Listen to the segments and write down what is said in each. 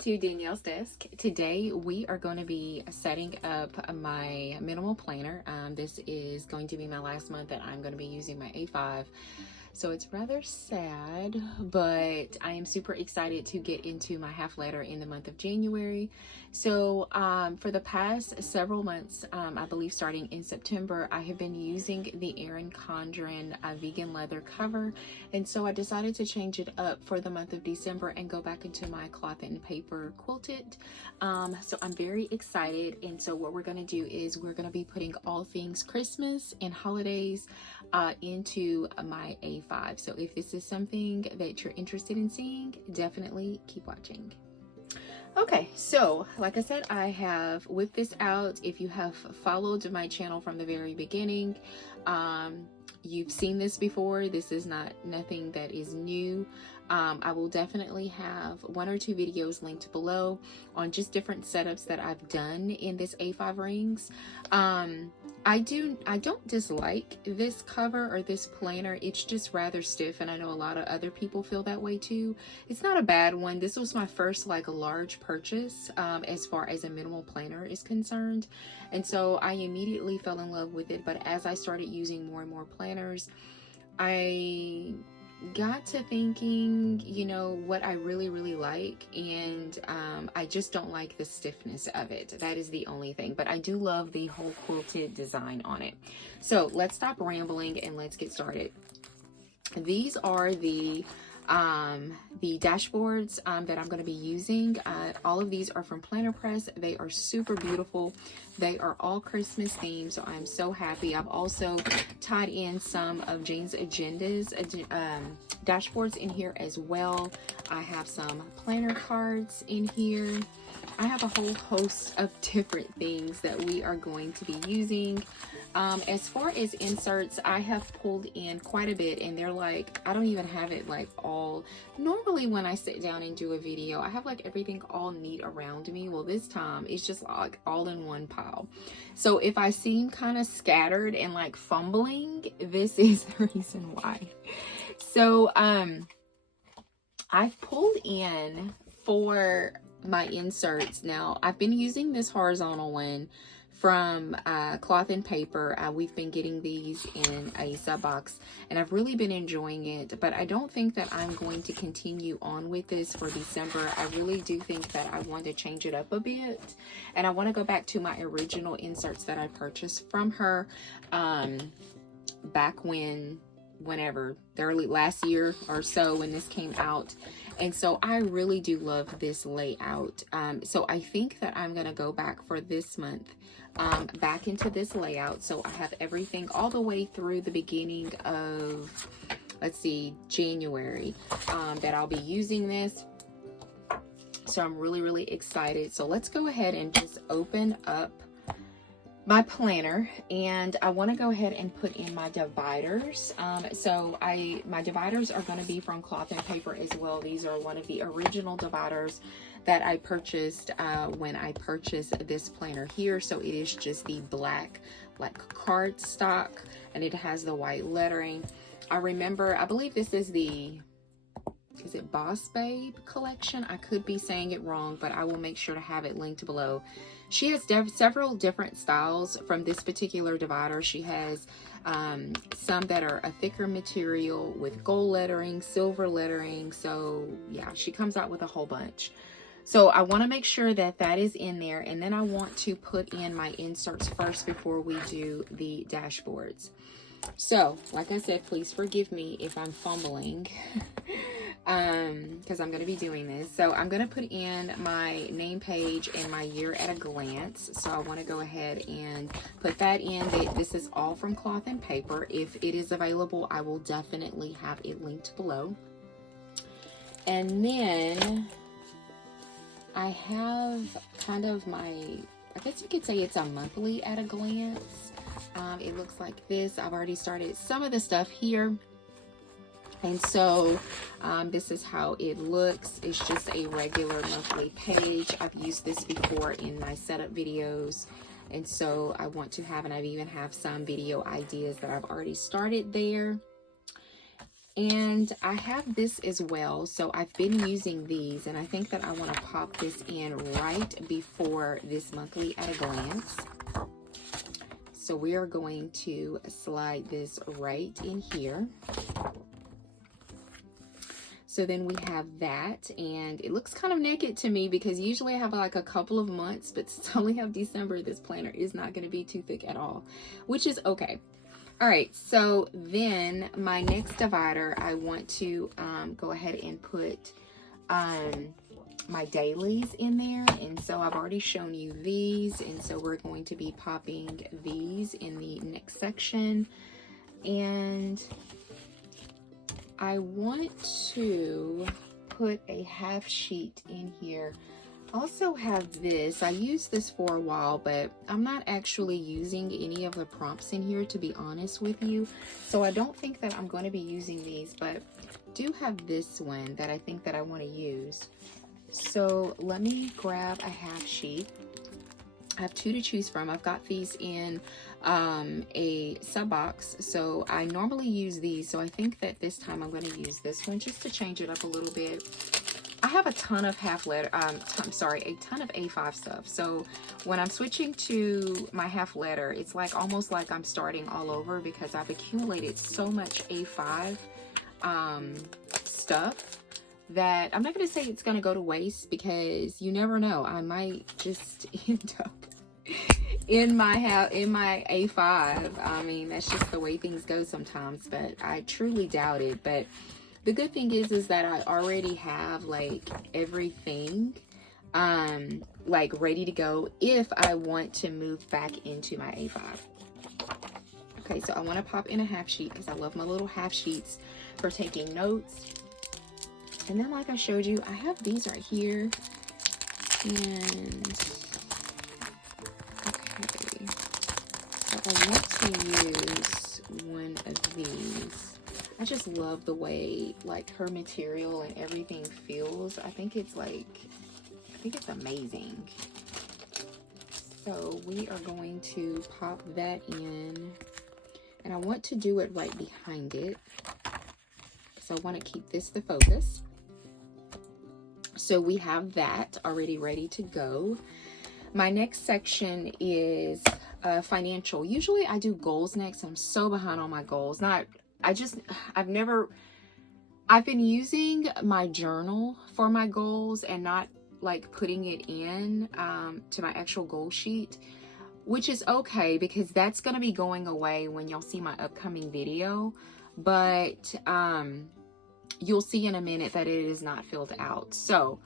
to Danielle's Desk. Today we are going to be setting up my minimal planner. This is going to be my last month that I'm going to be using my A5. So it's rather sad, but I am super excited to get into my half letter in the month of January. So for the past several months, I believe starting in September, I have been using the Erin Condren vegan leather cover. And so I decided to change it up for the month of December and go back into my cloth and paper quilted. So I'm very excited. And so what we're going to do is we're going to be putting all things Christmas and holidays into my A5. So if this is something that you're interested in seeing, definitely keep watching. Okay, so like I said, I have whipped this out. If you have followed my channel from the very beginning, you've seen this before. This is nothing that is new. I will definitely have 1 or 2 videos linked below on just different setups that I've done in this A5 rings. I don't dislike this cover or this planner. It's just rather stiff, and I know a lot of other people feel that way too. It's not a bad one. This was my first large purchase as far as a minimal planner is concerned, and so I immediately fell in love with it. But as I started using more and more planners, I got to thinking, you know, what I really like, and I just don't like the stiffness of it. That is the only thing, but I do love the whole quilted design on it. So let's stop rambling and let's get started. These are the dashboards that I'm going to be using. All of these are from Planner Press. They are super beautiful. They are all Christmas themed, so I'm so happy. I've also tied in some of Jane's Agenda's dashboards in here as well. I have some planner cards in here. I have a whole host of different things that we are going to be using. As far as inserts, I have pulled in quite a bit, and they're I don't even have it all. Normally when I sit down and do a video, I have everything all neat around me. Well, this time it's just all in one pile. So if I seem kind of scattered and fumbling, this is the reason why. So I've pulled in for my inserts. Now I've been using this horizontal one from Cloth and Paper. We've been getting these in a sub box, and I've really been enjoying it, but I don't think that I'm going to continue on with this for December. I really do think that I want to change it up a bit, and I want to go back to my original inserts that I purchased from her back whenever, early last year or so when this came out. And so I really do love this layout. So I think that I'm gonna go back for this month back into this layout. So I have everything all the way through the beginning of, let's see, January that I'll be using this. So I'm really excited. So let's go ahead and just open up my planner, and I want to go ahead and put in my dividers. My dividers are going to be from Cloth and Paper as well. These are one of the original dividers that I purchased when I purchased this planner here. So it is just the black cardstock, and it has the white lettering. I believe this is it Boss Babe collection? I could be saying it wrong, but I will make sure to have it linked below. She has several different styles from this particular divider. She has some that are a thicker material with gold lettering, silver lettering. So yeah, she comes out with a whole bunch. So I want to make sure that that is in there, and then I want to put in my inserts first before we do the dashboards. So like I said, please forgive me if I'm fumbling because I'm going to be doing this. So I'm going to put in my name page and my year at a glance. So I want to go ahead and put that in. This is all from Cloth and Paper. If it is available, I will definitely have it linked below. And then I have kind of I guess you could say it's a monthly at a glance. It looks like this. I've already started some of the stuff here. And so this is how it looks. It's just a regular monthly page. I've used this before in my setup videos. And so I want to have, and I even have some video ideas that I've already started there. And I have this as well. So I've been using these, and I think that I want to pop this in right before this monthly at a glance. So we are going to slide this right in here. So then we have that, and it looks kind of naked to me because usually I have like a couple of months, but since I only have December, this planner is not going to be too thick at all, which is okay. All right, so then my next divider, I want to go ahead and put my dailies in there. And so I've already shown you these, and so we're going to be popping these in the next section. And I want to put a half sheet in here. I also have this. I used this for a while, but I'm not actually using any of the prompts in here, to be honest with you. So I don't think that I'm going to be using these, but do have this one that I think that I want to use. So let me grab a half sheet. I have two to choose from. I've got these in a sub box, so I normally use these, so I think that this time I'm going to use this one just to change it up a little bit. I have a ton of a ton of A5 stuff, so when I'm switching to my half letter, it's like almost like I'm starting all over because I've accumulated so much A5 stuff that I'm not going to say it's going to go to waste, because you never know, I might just end up in my A5. I mean, that's just the way things go sometimes, but I truly doubt it. But the good thing is that I already have like everything like ready to go if I want to move back into my A5. Okay, so I want to pop in a half sheet because I love my little half sheets for taking notes. And then, like I showed you, I have these right here. And okay, so I want to use one of these. I just love the way like her material and everything feels. I think it's amazing. So we are going to pop that in, and I want to do it right behind it. So I want to keep this the focus. So we have that already ready to go. My next section is financial. Usually I do goals next. I'm so behind on my goals. I've been using my journal for my goals and not like putting it in to my actual goal sheet, which is okay because that's going to be going away when y'all see my upcoming video. But you'll see in a minute that it is not filled out. So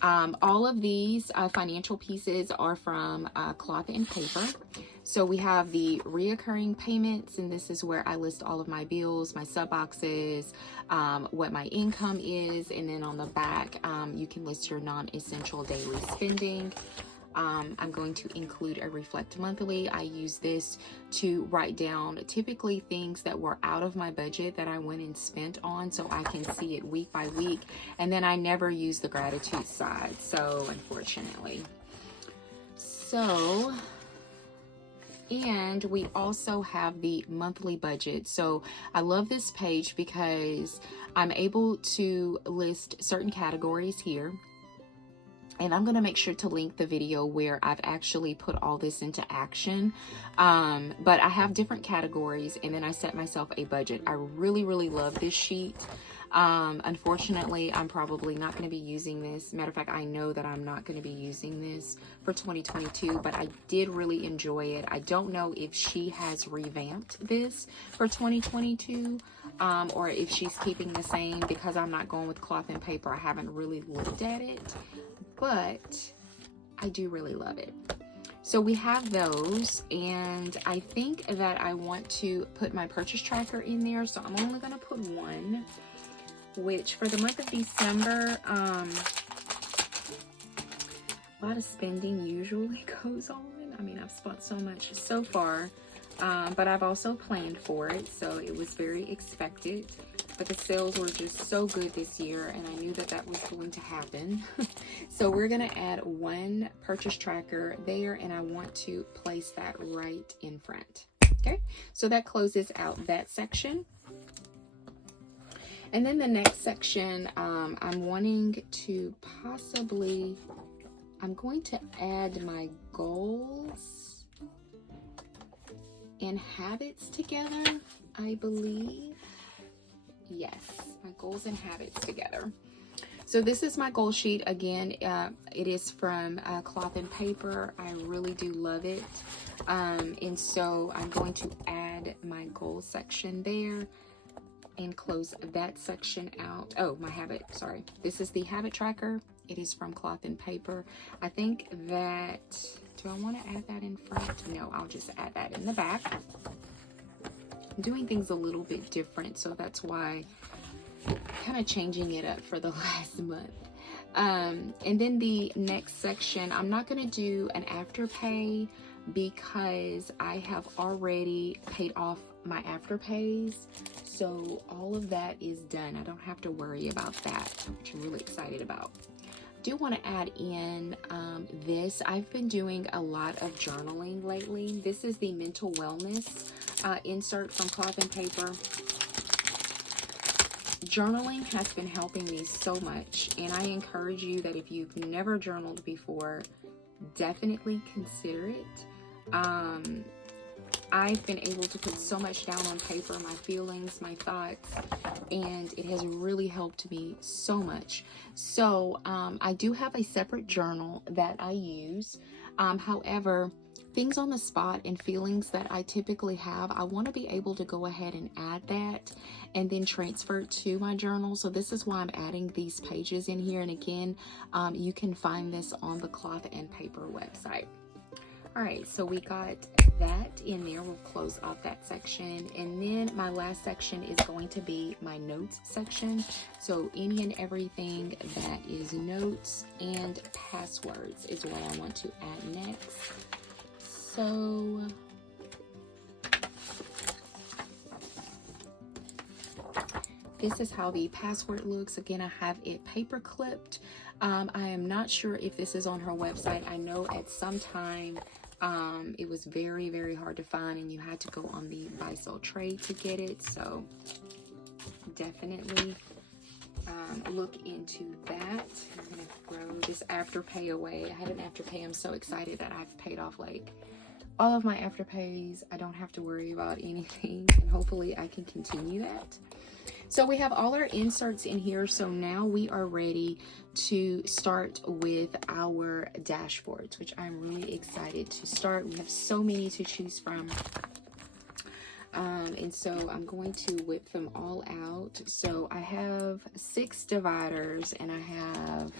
all of these financial pieces are from cloth and paper. So we have the reoccurring payments, and this is where I list all of my bills, my sub boxes, what my income is, and then on the back you can list your non-essential daily spending. I'm going to include a reflect monthly. I use this to write down typically things that were out of my budget that I went and spent on, so I can see it week by week. And then I never use the gratitude side, so unfortunately. So, and we also have the monthly budget. So I love this page because I'm able to list certain categories here. And I'm going to make sure to link the video where I've actually put all this into action. But I have different categories, and then I set myself a budget. I really, really love this sheet. Unfortunately, I'm probably not going to be using this. Matter of fact, I know that I'm not going to be using this for 2022, but I did really enjoy it. I don't know if she has revamped this for 2022, or if she's keeping the same, because I'm not going with cloth and paper. I haven't really looked at it, but I do really love it. So we have those, and I think that I want to put my purchase tracker in there. So I'm only going to put one, which for the month of December, a lot of spending usually goes on. I mean, I've spent so much so far, but I've also planned for it, so it was very expected. But the sales were just so good this year, and I knew that that was going to happen. So we're going to add one purchase tracker there, and I want to place that right in front. Okay, so that closes out that section. And then the next section, I'm wanting to possibly, I'm going to add my goals and habits together, I believe. Yes, my goals and habits together. So this is my goal sheet. Again, it is from Cloth and Paper. I really do love it. And so I'm going to add my goal section there and close that section out. Oh, my habit, sorry. This is the habit tracker. It is from Cloth and Paper. I think that, do I want to add that in front? No, I'll just add that in the back. I'm doing things a little bit different, so that's why kind of changing it up for the last month. And then the next section, I'm not going to do an afterpay because I have already paid off my afterpays. So all of that is done. I don't have to worry about that, which I'm really excited about. I do want to add in this. I've been doing a lot of journaling lately. This is the mental wellness insert from Cloth and Paper. Journaling has been helping me so much, and I encourage you that if you've never journaled before, definitely consider it. I've been able to put so much down on paper, my feelings, my thoughts, and it has really helped me so much. So I do have a separate journal that I use. However, things on the spot and feelings that I typically have, I want to be able to go ahead and add that and then transfer it to my journal. So this is why I'm adding these pages in here. And again, you can find this on the Cloth and Paper website. All right, so we got that in there. We'll close off that section. And then my last section is going to be my notes section. So any and everything that is notes and passwords is what I want to add next. So this is how the password looks. Again, I have it paper clipped. I am not sure if this is on her website. I know at some time it was very, very hard to find, and you had to go on the buy sell trade to get it. So definitely look into that. I'm gonna throw this afterpay away. I had an afterpay. I'm so excited that I've paid off like all of my afterpays. I don't have to worry about anything, and hopefully I can continue that. So we have all our inserts in here. So now we are ready to start with our dashboards, which I'm really excited to start. We have so many to choose from. And so I'm going to whip them all out. So I have 6 dividers, and I have,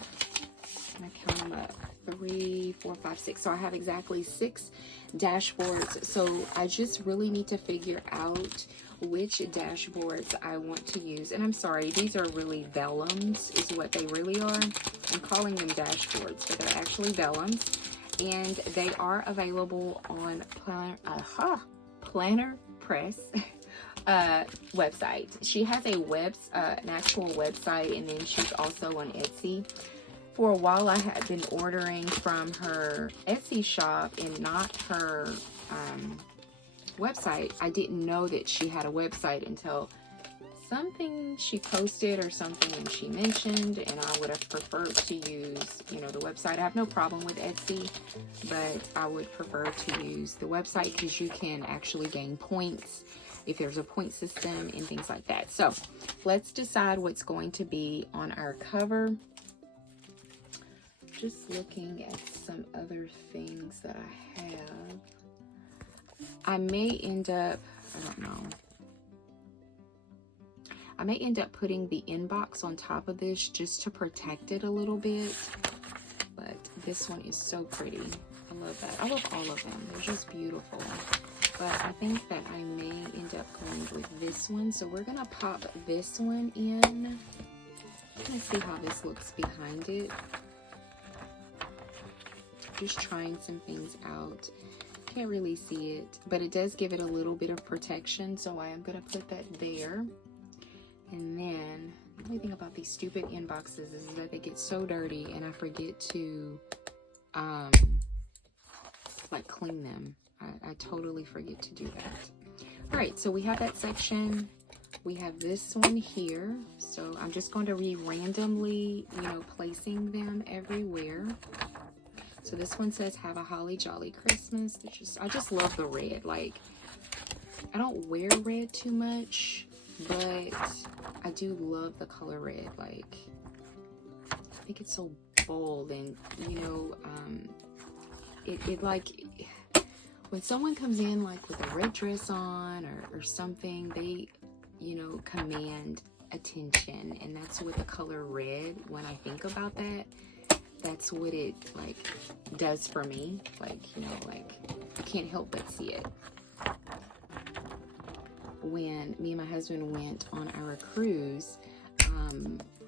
and I count them up, 3, 4, 5, 6. So I have exactly 6 dashboards. So I just really need to figure out which dashboards I want to use. And I'm sorry, these are really vellums is what they really are. I'm calling them dashboards, but they're actually vellums. And they are available on Planner Press website. She has a an actual website, and then she's also on Etsy. For a while I had been ordering from her Etsy shop and not her website. I didn't know that she had a website until something she posted or something and she mentioned, and I would have preferred to use, you know, the website. I have no problem with Etsy, but I would prefer to use the website because you can actually gain points if there's a point system and things like that. So let's decide what's going to be on our cover. Just looking at some other things that I have. I may end up, I don't know. I may end up putting the inbox on top of this just to protect it a little bit. But this one is so pretty. I love that. I love all of them. They're just beautiful. But I think that I may end up going with this one. So we're going to pop this one in. Let's see how this looks behind it. Just trying some things out. Can't really see it, but it does give it a little bit of protection, so I am going to put that there. And then the only thing about these stupid inboxes is that they get so dirty and I forget to like clean them. I totally forget to do that. All right, so we have that section. We have this one here. So I'm just going to be randomly, you know, placing them everywhere. So this one says, "Have a holly jolly Christmas." I just love the red. Like, I don't wear red too much, but I do love the color red. Like, I think it's so bold, and you know, it like, when someone comes in like with a red dress on or something, they, you know, command attention, and that's what the color red, when I think about that, that's what it like does for me. Like, you know, like, I can't help but see it. When me and my husband went on our cruise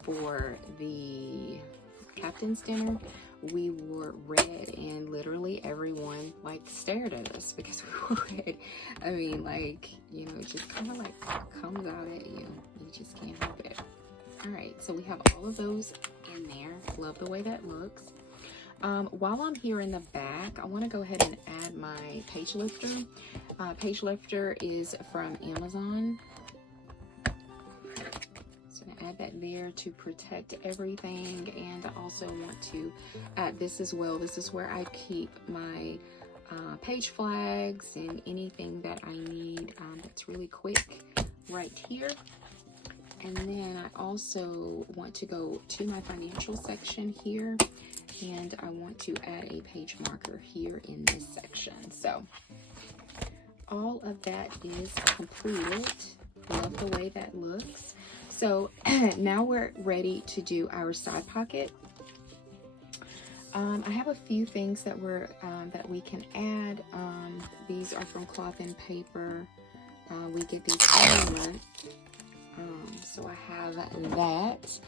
for the captain's dinner, we wore red, and literally everyone like stared at us because we wore red. I mean, like, you know, it just kind of like comes out at you. You just can't help it. All right, so we have all of those in there. Love the way that looks. While I'm here in the back, I want to go ahead and add my page lifter. Page lifter is from Amazon. So I'm gonna add that there to protect everything, and I also want to add this as well. This is where I keep my page flags and anything that I need that's really quick, right here. And then I also want to go to my financial section here, and I want to add a page marker here in this section. So all of that is completed. Love the way that looks. So now we're ready to do our side pocket. I have a few things that that we can add. These are from Cloth and Paper. We get these every month. So I have that.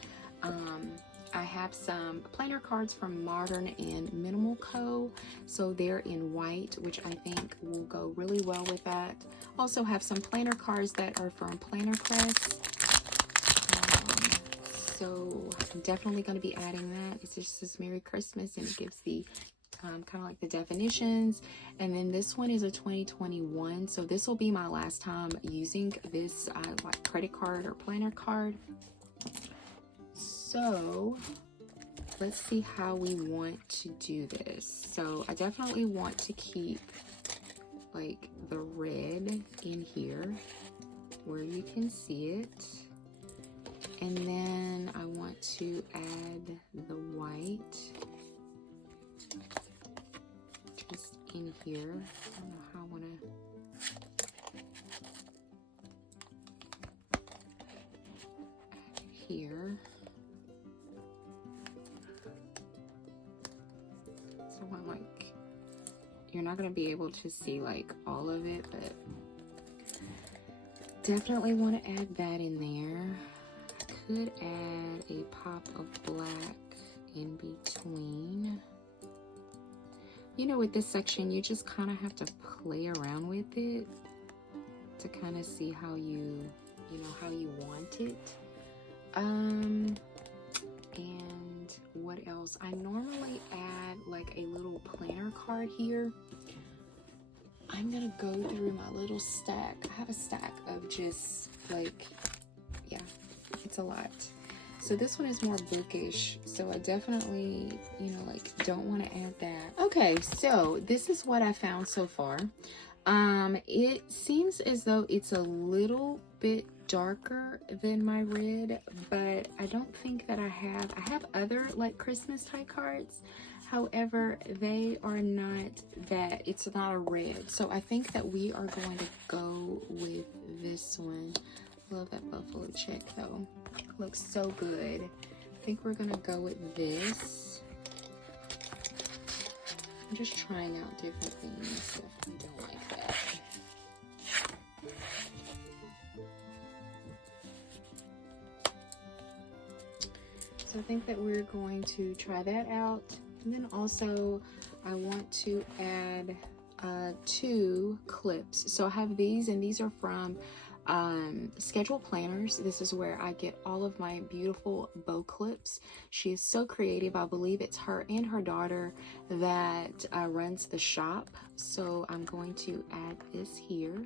I have some planner cards from Modern and Minimal Co. So they're in white, which I think will go really well with that. Also have some planner cards that are from Planner Press. So I'm definitely going to be adding that. It just says Merry Christmas, and it gives the kind of like the definitions. And then this one is a 2021. So this will be my last time using this like credit card or planner card. So let's see how we want to do this. So I definitely want to keep like the red in here where you can see it. And then I want to add the white just in here. I don't know how I want to. Add it here. So I'm like, you're not going to be able to see like all of it, but definitely want to add that in there. I could add a pop of black in between. You know, with this section, you just kind of have to play around with it to kind of see how you know, how you want it. And what else? I normally add like a little planner card here. I'm gonna go through my little stack. I have a stack of just like, yeah, it's a lot. So this one is more bookish, so I definitely, you know, like don't want to add that. Okay, so this is what I found so far. It seems as though it's a little bit darker than my red, but I don't think that I have other like Christmas type cards. However, they are not that, it's not a red. So I think that we are going to go with this one. Love that buffalo check though. It looks so good. I think we're gonna go with this. I'm just trying out different things if I don't like that. So I think that we're going to try that out. And then also I want to add 2 clips. So I have these, and these are from schedule planners. This is where I get all of my beautiful bow clips. She is so creative. I believe it's her and her daughter that runs the shop. So I'm going to add this here.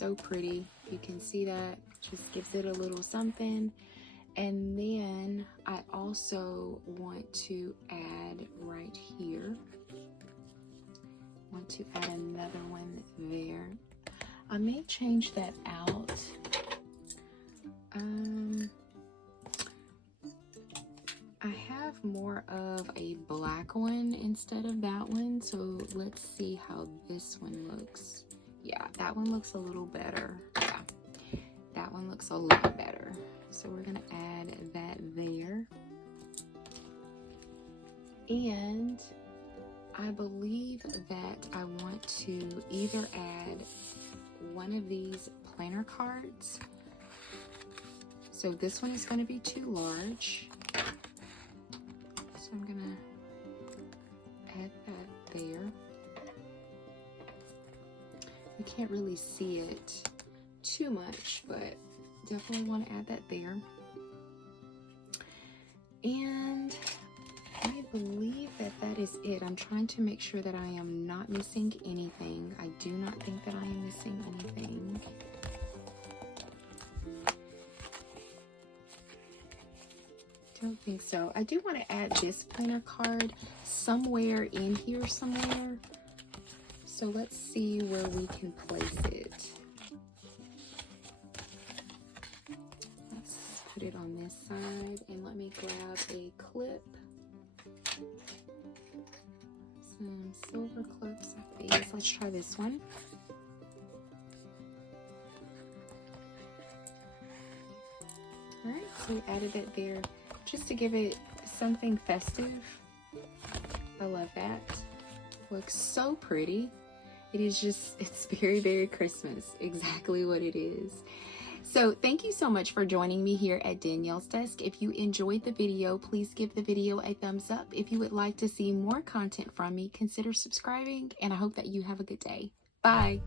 so pretty. You can see that. Just gives it a little something. And then I also want to add right here. Want to add another one there. I may change that out. I have more of a black one instead of that one, so let's see how this one looks. Yeah, that one looks a little better. Yeah, that one looks a lot better. So we're gonna add that there. And I believe that I want to either add one of these planner cards. So this one is going to be too large. So I'm going to add that there. You can't really see it too much, but definitely want to add that there. And I believe that that is it. I'm trying to make sure that I am not missing anything. I do not think that I am missing anything. Don't think so. I do want to add this planner card somewhere in here somewhere. So let's see where we can place it. Let's put it on this side, and let me grab a clip. Some silver clips of these. Let's try this one. All right, so we added it there just to give it something festive. I love that. Looks so pretty. It is just, it's very, very Christmas. Exactly what it is. So thank you so much for joining me here at Danielle's Desk. If you enjoyed the video, please give the video a thumbs up. If you would like to see more content from me, consider subscribing, and I hope that you have a good day. Bye.